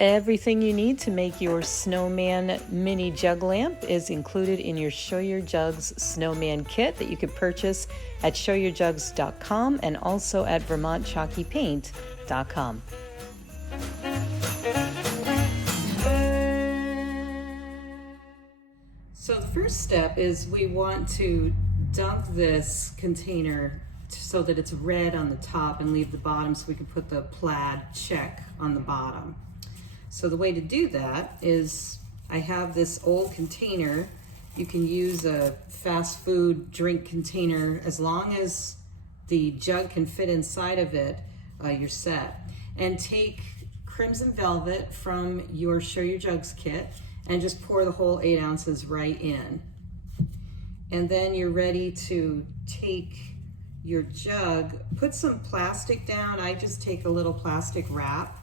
Everything you need to make your Snowman mini jug lamp is included in your Show Your Jugs Snowman kit that you could purchase at showyourjugs.com and also at vermontchalkypaint.com. So the first step is we want to dunk this container so that it's red on the top and leave the bottom so we can put the plaid check on the bottom. So the way to do that is I have this old container. You can use a fast food drink container. As long as the jug can fit inside of it, you're set. And take Crimson Velvet from your Show Your Jugs kit and just pour the whole 8 ounces right in. And then you're ready to take your jug, put some plastic down. I just take a little plastic wrap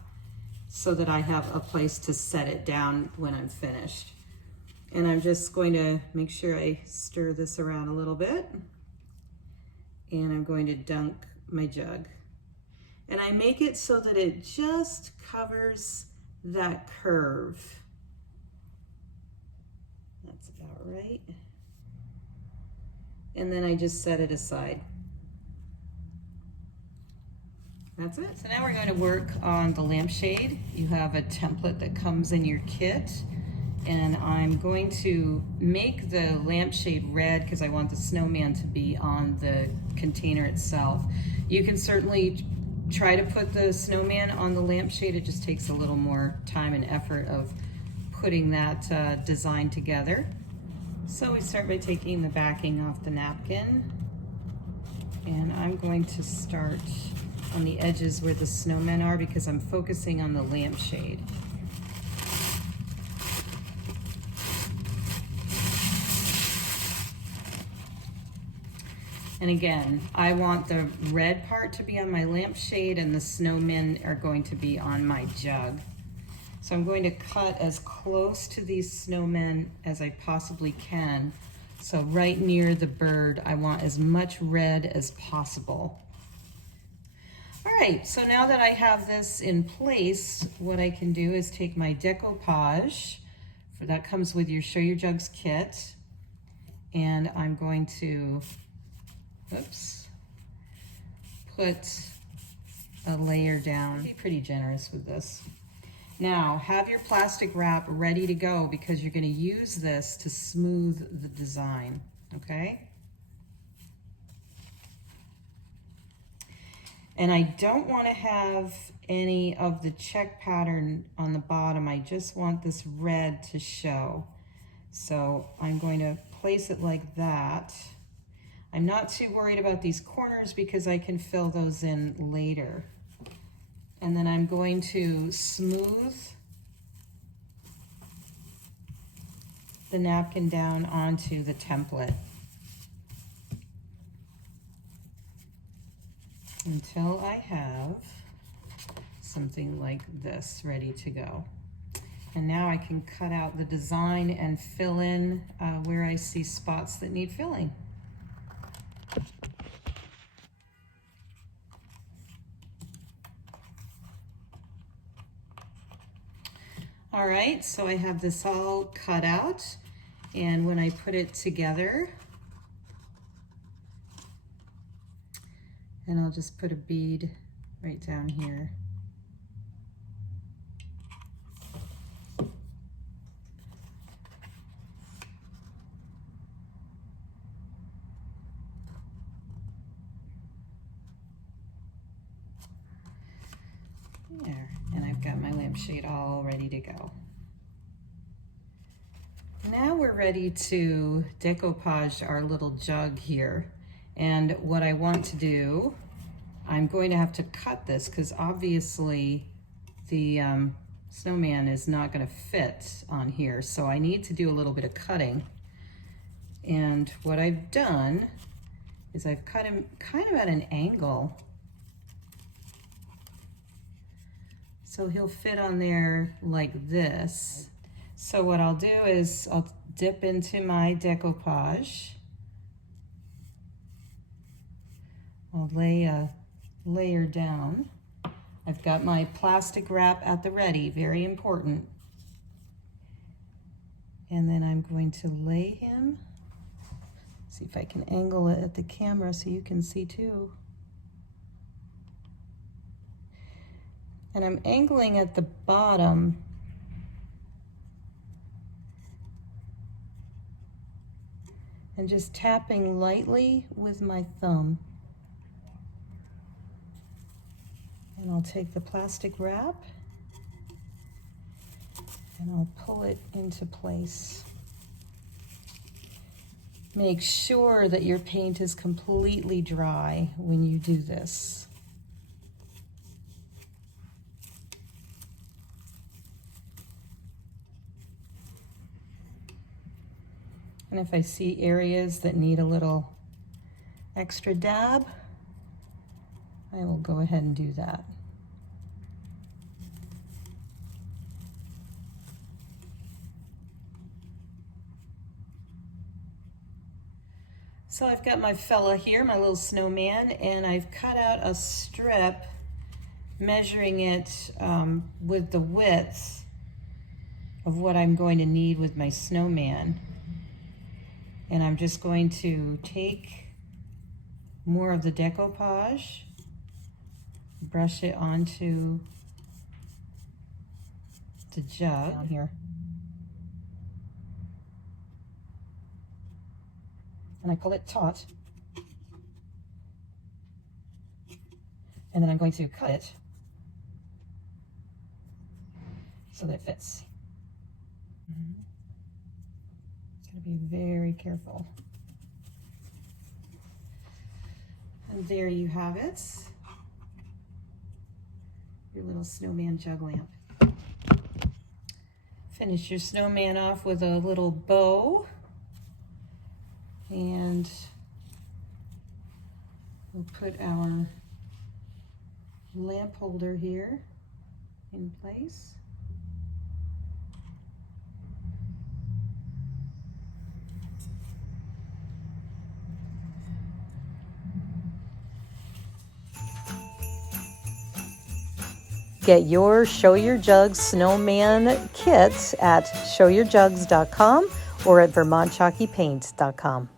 so that I have a place to set it down when I'm finished. And I'm just going to make sure I stir this around a little bit. And I'm going to dunk my jug. And I make it so that it just covers that curve. That's about right. And then I just set it aside. That's it. So now we're going to work on the lampshade. You have a template that comes in your kit, and I'm going to make the lampshade red because I want the snowman to be on the container itself. You can certainly try to put the snowman on the lampshade. It just takes a little more time and effort of putting that design together. So we start by taking the backing off the napkin, and I'm going to start on the edges where the snowmen are because I'm focusing on the lampshade. And again, I want the red part to be on my lampshade and the snowmen are going to be on my jug. So I'm going to cut as close to these snowmen as I possibly can. So right near the bird, I want as much red as possible. All right, so now that I have this in place, what I can do is take my decoupage, that comes with your Show Your Jugs kit, and I'm going to, put a layer down. Be pretty generous with this. Now, have your plastic wrap ready to go because you're going to use this to smooth the design, okay? And I don't want to have any of the check pattern on the bottom. I just want this red to show. So I'm going to place it like that. I'm not too worried about these corners because I can fill those in later. And then I'm going to smooth the napkin down onto the template until I have something like this ready to go. And now I can cut out the design and fill in where I see spots that need filling. All right, so I have this all cut out, and when I put it together, and I'll just put a bead right down here. There, and I've got my lampshade all ready to go. Now we're ready to decoupage our little jug here. And what I want to do, I'm going to have to cut this because obviously the snowman is not going to fit on here. So I need to do a little bit of cutting. And what I've done is I've cut him kind of at an angle. So he'll fit on there like this. So what I'll do is I'll dip into my decoupage. I'll lay a layer down I've got my plastic wrap at the ready, very important. And then I'm going to lay him. See if I can angle it at the camera so you can see too. And I'm angling at the bottom and just tapping lightly with my thumb. And I'll take the plastic wrap and I'll pull it into place. Make sure that your paint is completely dry when you do this. And if I see areas that need a little extra dab, I will go ahead and do that. So I've got my fella here, my little snowman, and I've cut out a strip measuring it with the width of what I'm going to need with my snowman. And I'm just going to take more of the decoupage, brush it onto the jug down here. And I pull it taut. And then I'm going to cut it so that it fits. Gotta be very careful. And there you have it. Your little snowman jug lamp. Finish your snowman off with a little bow. And we'll put our lamp holder here in place. Get your Show Your Jugs Snowman kits at showyourjugs.com or at vermontchalkypaints.com.